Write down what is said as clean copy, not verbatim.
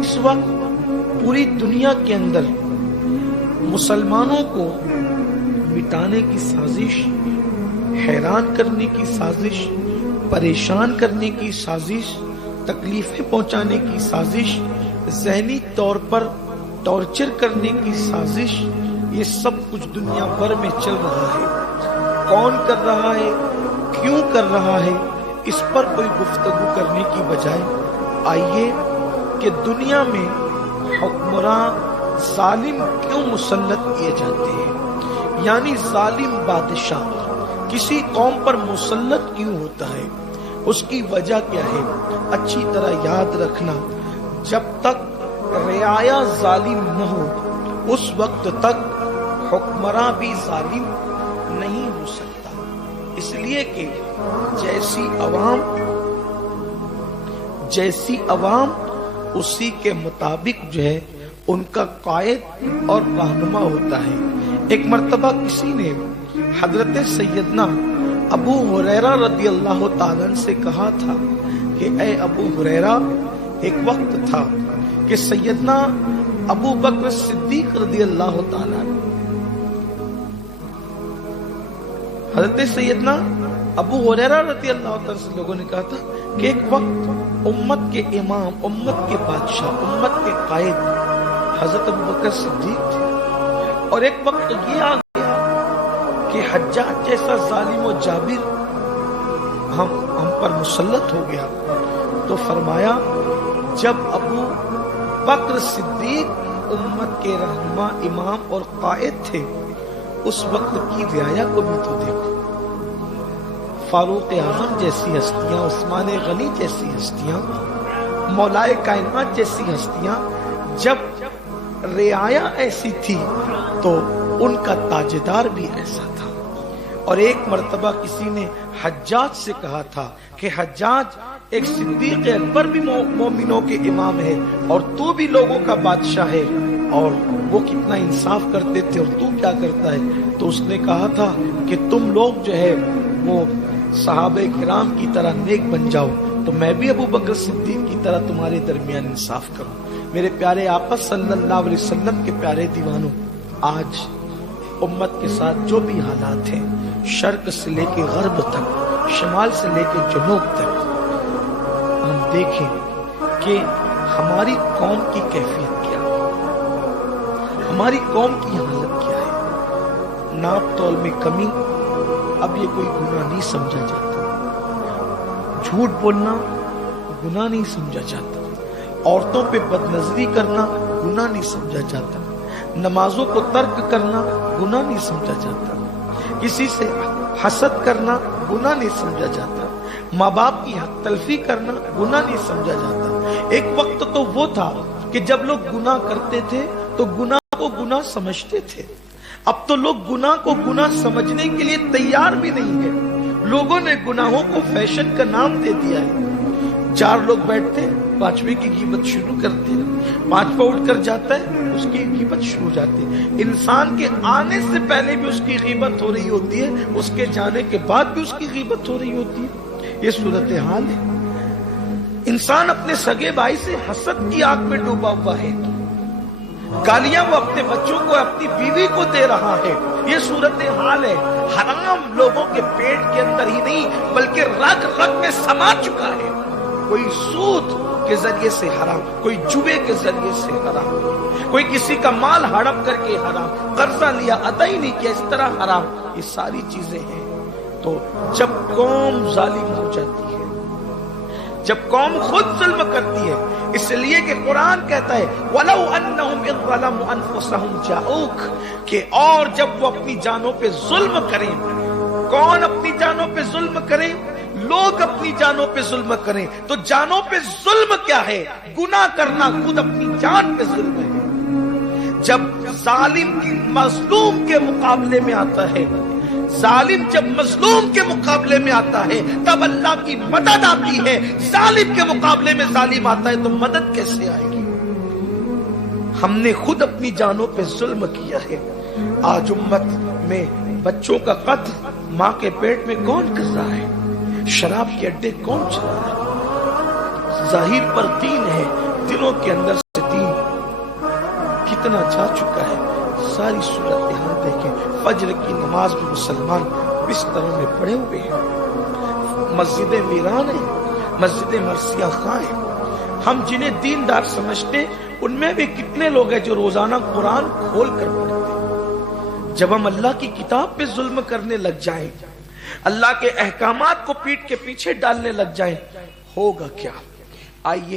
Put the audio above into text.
اس وقت پوری دنیا کے اندر مسلمانوں کو مٹانے کی سازش، حیران کرنے کی سازش، پریشان کرنے کی سازش، تکلیفیں پہنچانے کی سازش، ذہنی طور پر ٹارچر کرنے کی سازش، یہ سب کچھ دنیا بھر میں چل رہا ہے۔ کون کر رہا ہے، کیوں کر رہا ہے، اس پر کوئی گفتگو کرنے کی بجائے آئیے کہ دنیا میں حکمراں ظالم کیوں مسلط کیے جاتے ہیں، یعنی ظالم بادشاہ کسی قوم پر مسلط کیوں ہوتا ہے، اس کی وجہ کیا ہے۔ اچھی طرح یاد رکھنا، جب تک رعایا ظالم نہ ہو اس وقت تک حکمراں بھی ظالم نہیں ہو سکتا، اس لیے کہ جیسی عوام اسی کے مطابق جو ہے ان کا قائد اور رہنما ہوتا ہے۔ ایک مرتبہ کسی نے حضرت سیدنا ابو ہریرہ رضی اللہ تعالیٰ عنہ سے کہا تھا کہ اے ابو ہریرہ، ایک وقت تھا کہ سیدنا ابو بکر صدیق رضی اللہ تعالیٰ عنہ، حضرت سیدنا ابو ہریرہ رضی اللہ تعالیٰ سے لوگوں نے کہا تھا کہ ایک وقت امت کے امام، امت کے بادشاہ، امت کے قائد حضرت ابو بکر صدیق تھے، اور ایک وقت یہ آ گیا کہ حجاج جیسا ظالم و جابر ہم پر مسلط ہو گیا۔ تو فرمایا جب ابو بکر صدیق امت کے رہنما، امام اور قائد تھے، اس وقت کی رعایا کو بھی تو دیکھو، فاروق اعظم جیسی ہستیاں، عثمان غنی جیسی ہستیاں، مولائے کائنات جیسی ہستیاں، جب رعایا ایسی تھی تو ان کا تاجدار بھی ایسا تھا۔ اور ایک مرتبہ کسی نے حجاج سے کہا تھا کہ حجاج، ایک صدیق اکبر بھی مومنوں کے امام ہے اور تو بھی لوگوں کا بادشاہ ہے، اور وہ کتنا انصاف کرتے تھے اور تو کیا کرتا ہے۔ تو اس نے کہا تھا کہ تم لوگ جو ہے وہ صحابہ کرام کی طرح نیک بن جاؤ تو میں بھی ابو بکر صدیق کی طرح تمہارے درمیان انصاف کروں۔ میرے پیارے آقا صلی اللہ علیہ وسلم کے پیارے دیوانوں، آج امت کے ساتھ جو بھی حالات ہیں، شرق سے لے کے غرب تک، شمال سے لے کے جنوب تک، ہم دیکھیں کہ ہماری قوم کی کیفیت کیا ہے، ہماری قوم کی حالت کیا ہے۔ ناپ تول میں کمی اب یہ کوئی گناہ نہیں سمجھا جاتا، جھوٹ بولنا گناہ نہیں سمجھا جاتا، عورتوں پہ بد نظری کرنا گناہ نہیں سمجھا جاتا، نمازوں کو ترک کرنا گناہ نہیں سمجھا جاتا، کسی سے حسد کرنا گناہ نہیں سمجھا جاتا، ماں باپ کی حق تلفی کرنا گناہ نہیں سمجھا جاتا۔ ایک وقت تو وہ تھا کہ جب لوگ گناہ کرتے تھے تو گناہ کو گناہ سمجھتے تھے، اب تو لوگ گناہ کو گناہ سمجھنے کے لیے تیار بھی نہیں ہے۔ لوگوں نے گناہوں کو فیشن کا نام دے دیا ہے۔ 4 لوگ بیٹھتے ہیں، 5ویں کی غیبت شروع کرتے ہیں، 5واں اٹھ کر جاتا ہے، اس کی غیبت شروع ہو جاتی ہے۔ انسان کے آنے سے پہلے بھی اس کی غیبت ہو رہی ہوتی ہے، اس کے جانے کے بعد بھی اس کی غیبت ہو رہی ہوتی ہے۔ یہ صورتحال ہے۔ انسان اپنے سگے بھائی سے حسد کی آگ میں ڈوبا ہوا ہے، گالیاں وہ اپنے بچوں کو، اپنی بیوی کو دے رہا ہے۔ یہ صورتحال ہے۔ حرام لوگوں کے پیٹ کے اندر ہی نہیں بلکہ رگ رگ میں سما چکا ہے۔ کوئی سود کے ذریعے سے حرام، کوئی جوے کے ذریعے سے حرام، کوئی کسی کا مال ہڑپ کر کے حرام، قرضہ لیا ادا ہی نہیں کیا اس طرح حرام۔ یہ ساری چیزیں ہیں۔ تو جب قوم ظالم ہو جاتی ہے، جب قوم خود ظلم کرتی ہے، اس لیے کہ قرآن کہتا ہے وَلَوْ أَنَّهُمْ إِذْ ظَلَمُوا أَنفُسَهُمْ جَاءُوكَ، کہ اور جب وہ اپنی جانوں پہ ظلم کریں۔ کون اپنی جانوں پہ ظلم کریں؟ لوگ اپنی جانوں پہ ظلم کریں۔ تو جانوں پہ ظلم کیا ہے؟ گناہ کرنا خود اپنی جان پہ ظلم ہے۔ جب ظالم کی مظلوم کے مقابلے میں آتا ہے، ظالم جب مظلوم کے مقابلے میں آتا ہے تب اللہ کی مدد آتی ہے۔ ظالم کے مقابلے میں ظالم آتا ہے تو مدد کیسے آئے گی؟ ہم نے خود اپنی جانوں پہ ظلم کیا ہے۔ آج امت میں بچوں کا قتل ماں کے پیٹ میں کون کر رہا ہے؟ شراب کے اڈے کون چلا رہا ہے؟ ظاہر پر دین ہے، دلوں کے اندر سے دین کتنا جا چکا ہے۔ ساری صورت یہاں دیکھیں، فجر کی نماز میں مسلمان بستروں میں پڑے ہوئے ہیں، مسجدیں ویران ہیں، مسجدیں مرثیہ خاں ہیں۔ ہم جنہیں دیندار سمجھتے ان میں بھی کتنے لوگ ہیں جو روزانہ قرآن کھول کر پڑھتے ہیں۔ جب ہم اللہ کی کتاب پہ ظلم کرنے لگ جائیں، اللہ کے احکامات کو پیٹ کے پیچھے ڈالنے لگ جائیں، ہوگا کیا؟ آئیے